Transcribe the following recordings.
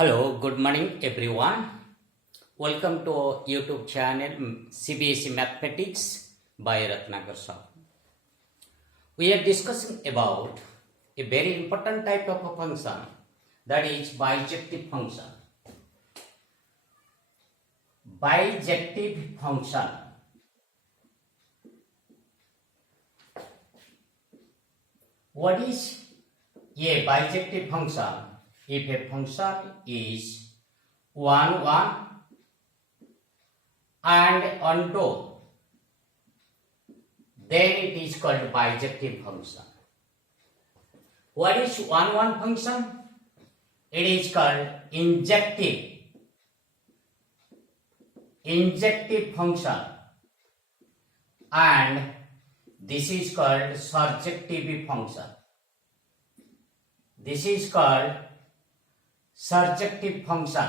Hello, good morning everyone. Welcome to our YouTube channel CBSE Mathematics by Ratnagar Sir. We are discussing about a very important type of a function, that is bijective function. Bijective function. What is a bijective function? If a function is 1, 1 and onto, then it is called bijective function. What is 1, 1 function? It is called injective function, and this is called surjective function. This is called surjective function.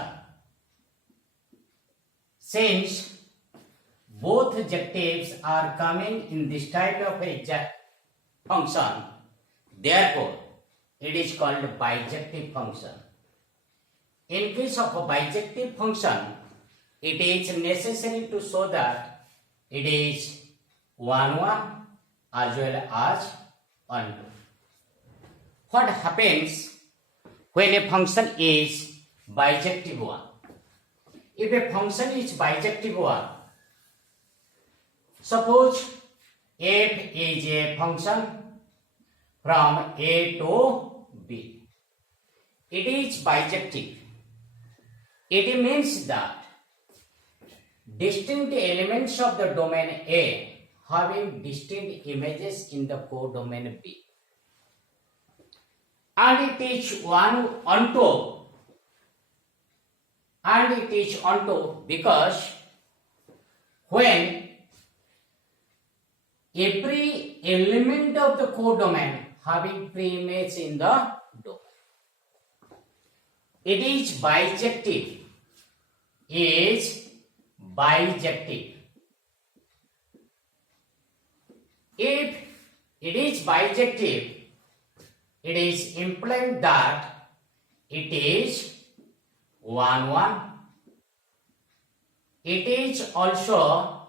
Since both adjectives are coming in this type of a function, therefore it is called bijective function. In case of a bijective function, it is necessary to show that it is 1, 1 as well as 1, 2. What happens when a function is bijective one? If a function is bijective one, suppose f is a function from a to b. It is bijective. It means that distinct elements of the domain A having distinct images in the codomain B. And it is onto because when every element of the codomain having pre-image in the domain, it is bijective. If it is bijective, it is implied that it is 1, 1. It is also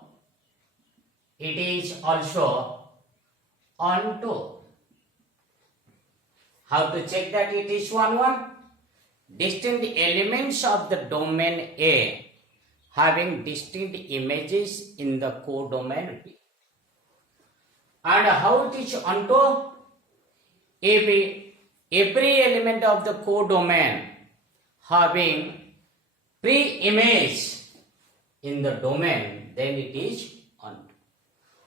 onto. How to check that it is 1, 1? Distinct elements of the domain A having distinct images in the codomain B. And how it is onto? If every element of the codomain having pre-image in the domain, then it is onto.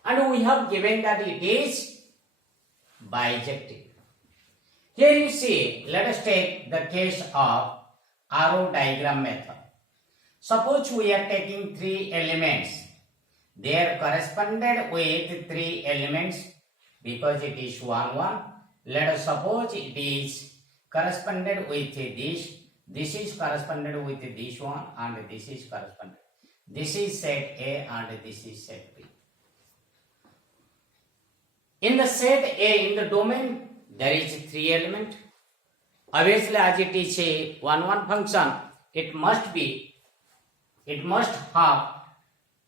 And we have given that it is bijective. Here you see, let us take the case of arrow diagram method. Suppose we are taking 3 elements. They are corresponded with 3 elements because it is 1, 1. Let us suppose it is corresponded with this is corresponded with this one, and this is corresponded. This is set A and this is set B. In the set A, in the domain, there is 3 elements. Obviously, as it is a 1, 1 function, it must have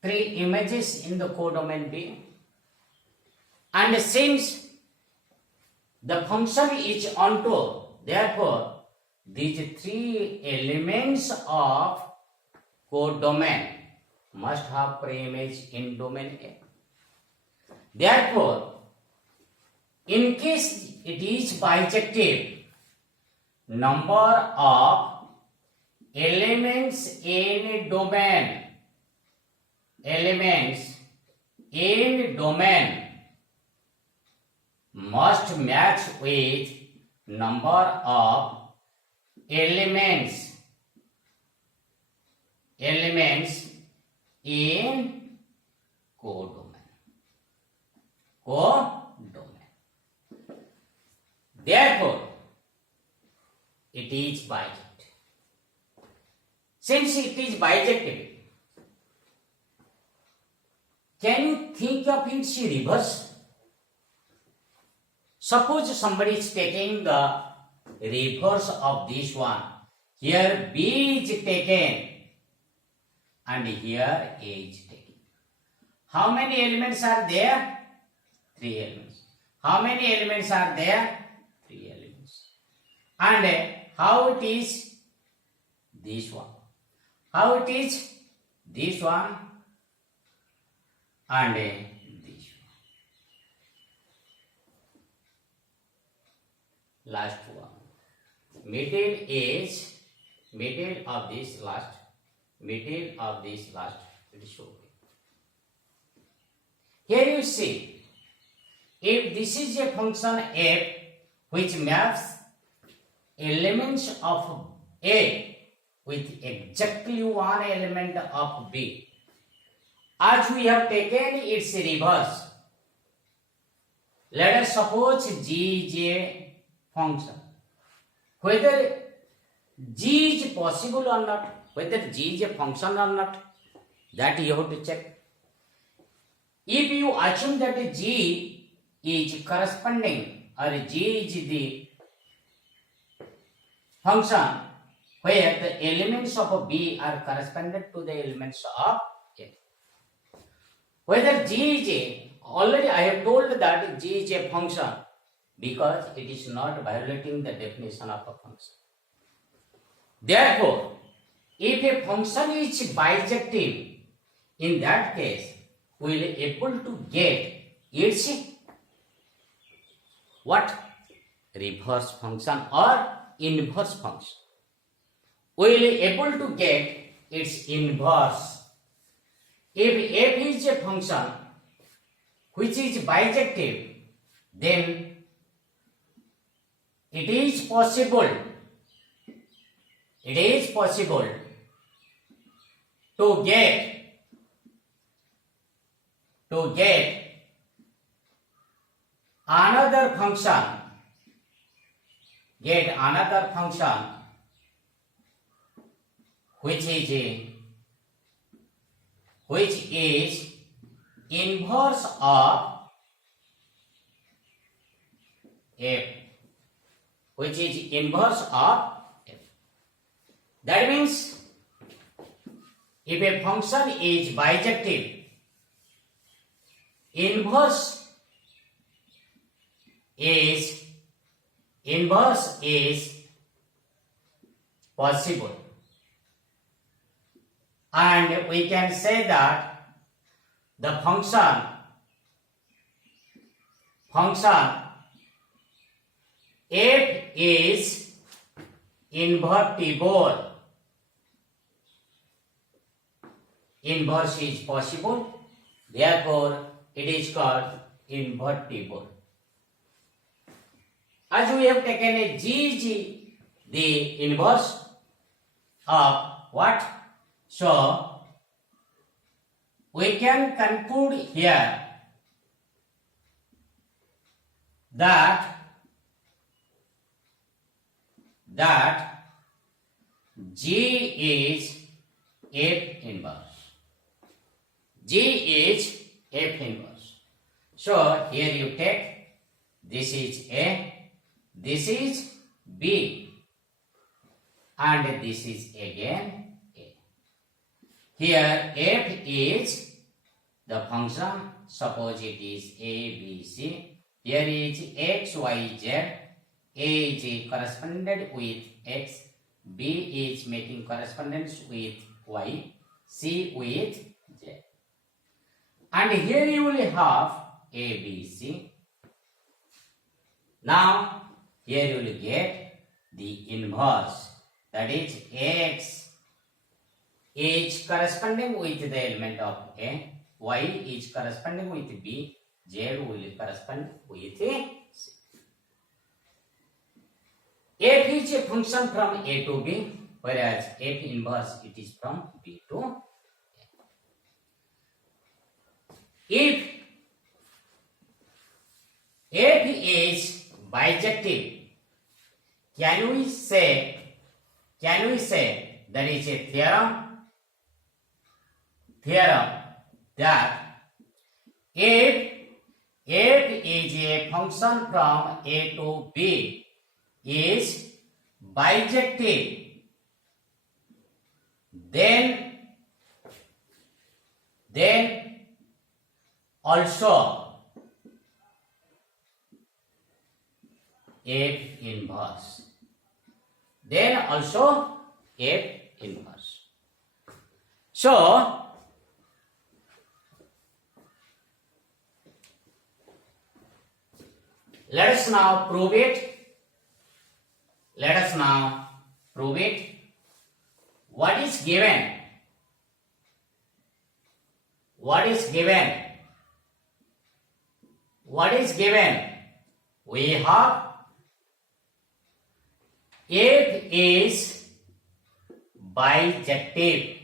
3 images in the codomain B. And since the function is onto, therefore these 3 elements of codomain must have pre-image in domain A. Therefore, in case it is bijective, number of elements in domain must match with number of elements in codomain. Therefore, it is bijective. Since it is bijective, can you think of its reverse? Suppose somebody is taking the reverse of this one, Here B is taken and here A is taken. How many elements are there? 3 elements. How many elements are there? 3 elements. And how it is? This one. How it is? This one and this one. Last one. Middle of this last. It is okay. Here you see, if this is a function f which maps elements of A with exactly one element of B, as we have taken its reverse, let us suppose G is a function. Whether G is possible or not, whether G is a function or not, that you have to check. If you assume that G is corresponding or G is the function where the elements of B are correspondent to the elements of A. Whether G is a, already I have told that G is a function because it is not violating the definition of a function. Therefore, if a function is bijective, in that case, we will be able to get its what? Reverse function or inverse function. We will be able to get its inverse. If f is a function which is bijective, then it is possible to get another function which is inverse of f, which is inverse of f. That means if a function is bijective, inverse is possible, and we can say that the function f is invertible. Inverse is possible, therefore it is called invertible. As we have taken a G, the inverse of what? So, we can conclude here that G is F inverse. G is F inverse. So, here you take, this is A, this is B, and this is again A. Here f is the function, suppose it is A, B, C. Here is X, Y, Z. A is corresponded with X, B is making correspondence with Y, C with Z. And here you will have A, B, C. Now, here you will get the inverse, that is X is corresponding with the element of A, Y is corresponding with B, Z will correspond with C. F is a function from A to B, whereas F inverse it is from B to A. If F is bijective, can we say there is a theorem that if f is a function from A to B is bijective, then also F inverse. Then also F inverse. So let us now prove it. Let us now prove it. What is given? What is given? What is given? We have F is bijective.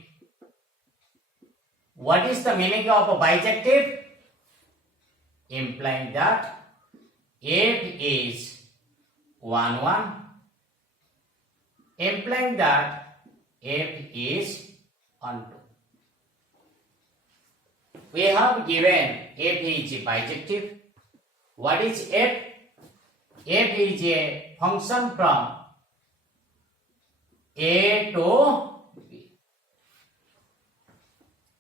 What is the meaning of a bijective? Implying that F is 1 1. Implying that F is 1 2. We have given F is bijective. What is F? F is a function from A to B.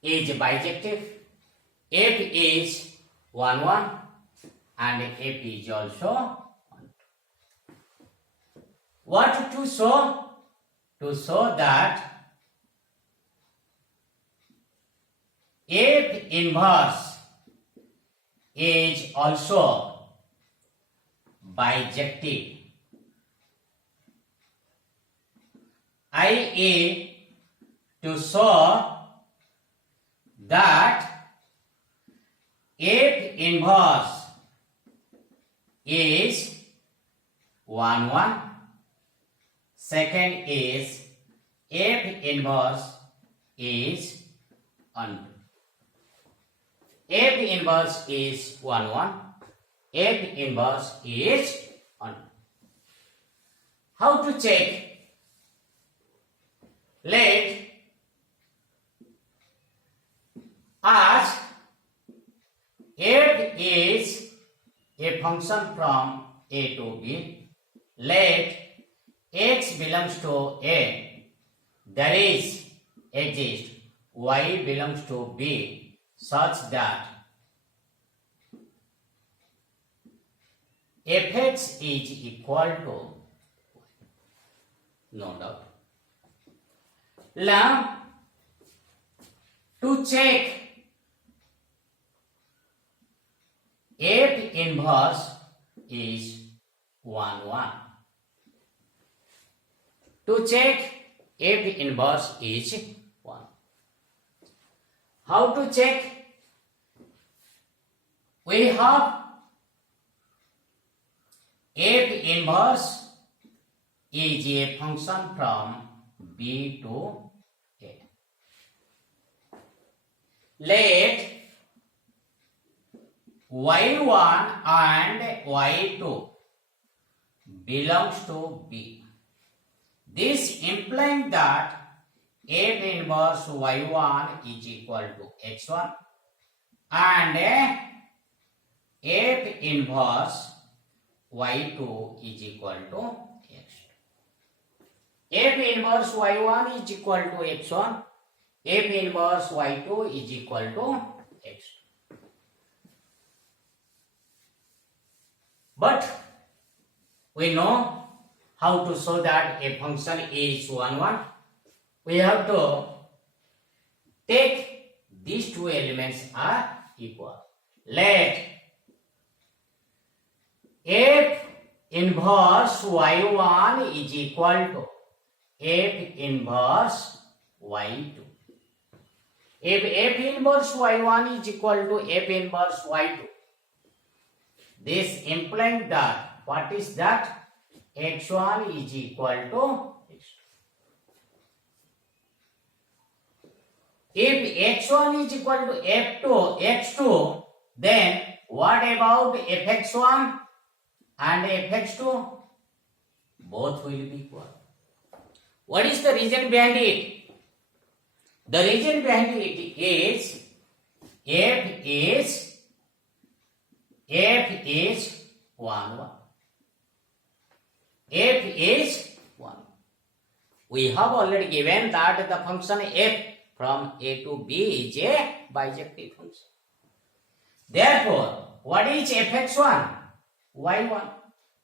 Is bijective. F is 1 1 and F is also 1 2. What to show? To show that F inverse is also bijective, i.e. to show that F inverse is 1 1. Second is F inverse is 1 2. F inverse is 1 1. F inverse is 1 2. How to check? Let us F is a function from A to B. Let x belongs to A. There is exist y belongs to B such that fx is equal to, no doubt. Now to check F inverse is 1 1. To check F inverse is 1. How to check? We have F inverse is a function from B to A. Let y1 and y2 belongs to B. This implying that F inverse y1 is equal to x1 and F inverse y2 is equal to x2. F inverse y1 is equal to x1. F inverse y2 is equal to x2. But we know how to show that a function is 1 1. We have to take these two elements are equal. Let F inverse y1 is equal to F inverse y2. If F inverse y1 is equal to F inverse y2, this implying that what is that? x1 is equal to x2. If x1 is equal to x2, then what about fx1 and fx2? Both will be equal. What is the reason behind it? The reason behind it is f is 1 1. F is 1. We have already given that the function f from a to b is a bijective function. Therefore, what is fx1? y1.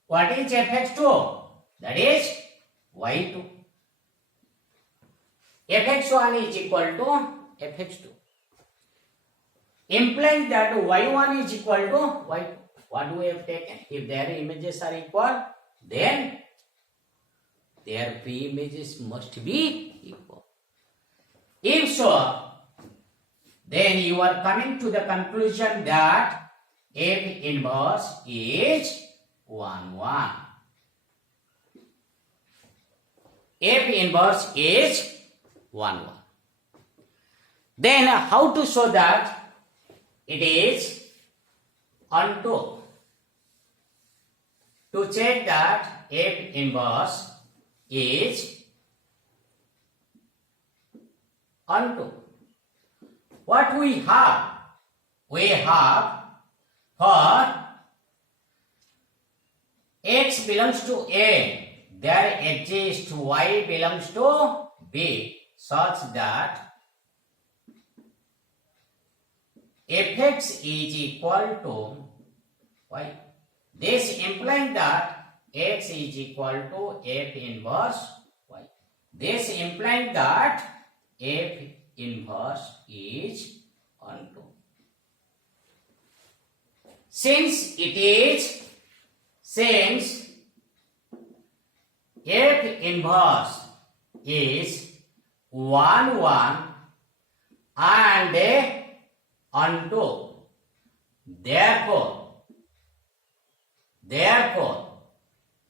What is fx2? That is y2. fx1 is equal to fx2. Implying that y1 is equal to y2. What we have taken? If their images are equal, then their pre-images must be equal. If so, then you are coming to the conclusion that f inverse is 1, 1. F inverse is 1, 1. Then how to show that it is onto? To check that f inverse is onto. What we have? We have for x belongs to A, there exists y belongs to B, such that fx is equal to y. This implying that x is equal to f inverse y. This implying that f inverse is onto. Since f inverse is 1, 1 and onto, therefore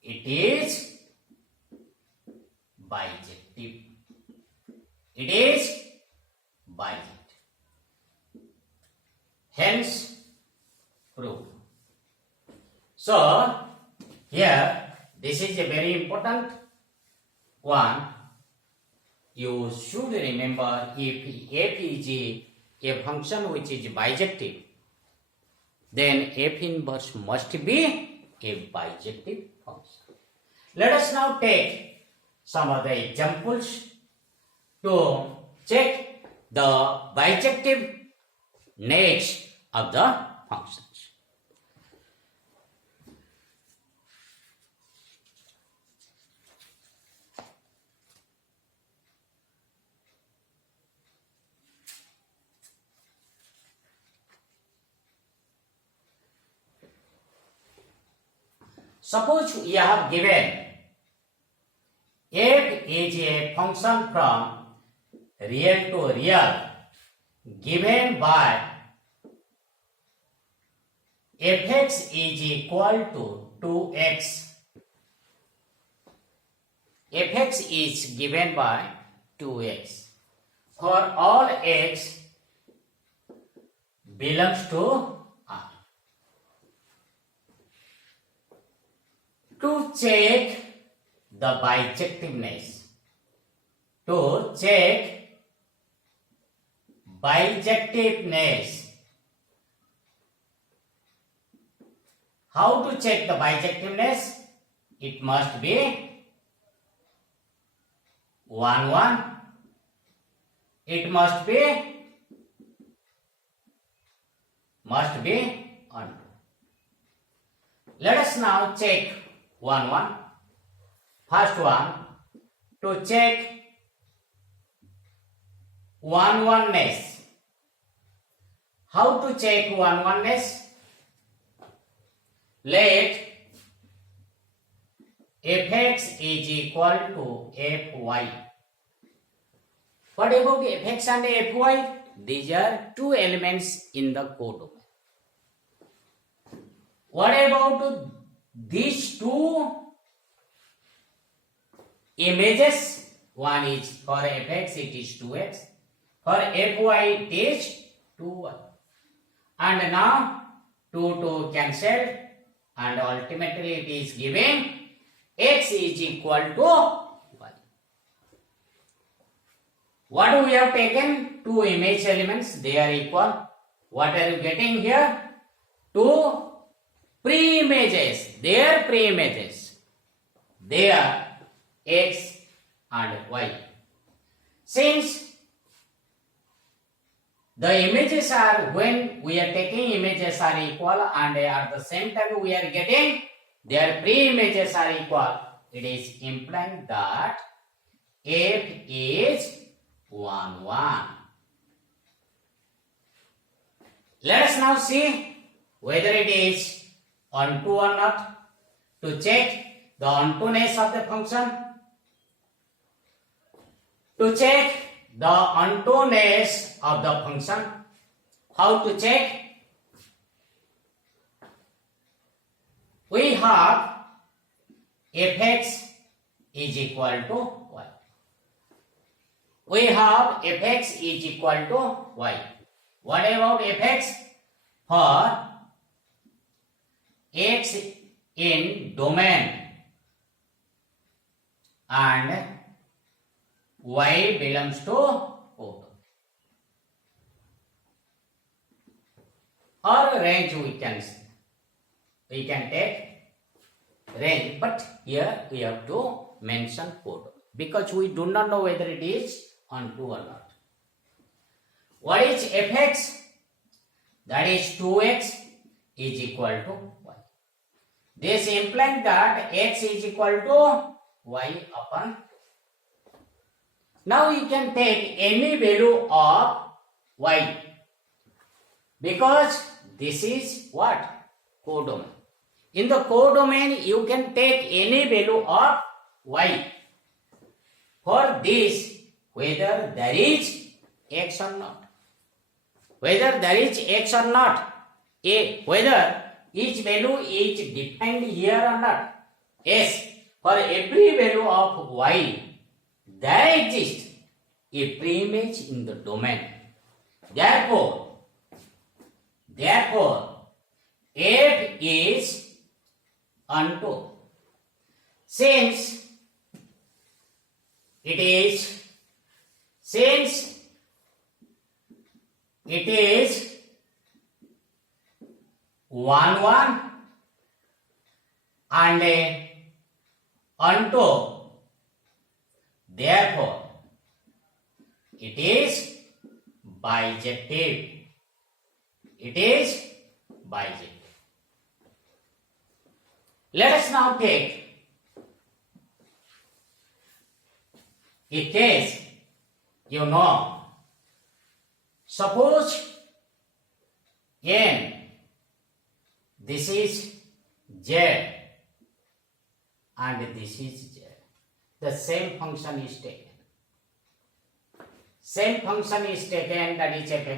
it is bijective. It is bijective. Hence, proof. So, here, this is a very important one. You should remember if f is a function which is bijective, then f inverse must be a bijective function. Let us now take some of the examples to check the bijectiveness of the functions. Suppose we have given f is a function from real to real given by fx is equal to 2x. Fx is given by 2x. For all x belongs to R. To check the bijectiveness, how to check the bijectiveness? It must be 1, 1. It must be onto. Let us now check 1, 1. First one, to check 1, 1ness. How to check 1, 1ness? Let fx is equal to fy. What about fx and fy? These are two elements in the codomain. What about these two images? One is for fx, it is 2x. For fy, it is 2y. And now 2 cancelled, and ultimately it is giving x is equal to y. What we have taken? Two image elements, they are equal. What are you getting here? Two pre-images, their pre-images. They are x and y. Since the images are, when we are taking images are equal and at the same time we are getting their pre-images are equal, it is implying that f is 1, 1. Let us now see whether it is onto or not. To check the ontoness of the function, to check the ontoness of the function, how to check? We have fx is equal to y. We have fx is equal to y. What about fx? For x in domain and y belongs to O. Or range we can say. We can take range, but here we have to mention code because we do not know whether it is onto or not. What is fx? That is 2x is equal to y. This implies that x is equal to y upon. Now you can take any value of y because this is what? Codomain. In the codomain you can take any value of y. For this, whether there is x or not. Whether there is x or not. Whether each value is defined here or not. Yes, for every value of y, there exists a preimage in the domain. Therefore, f is onto. Since it is 1, 1 and onto, therefore it is bijective. It is bijective. Let us now take a case. You know, suppose n, this is z and this is z. The same function is taken. Same function is taken, that is f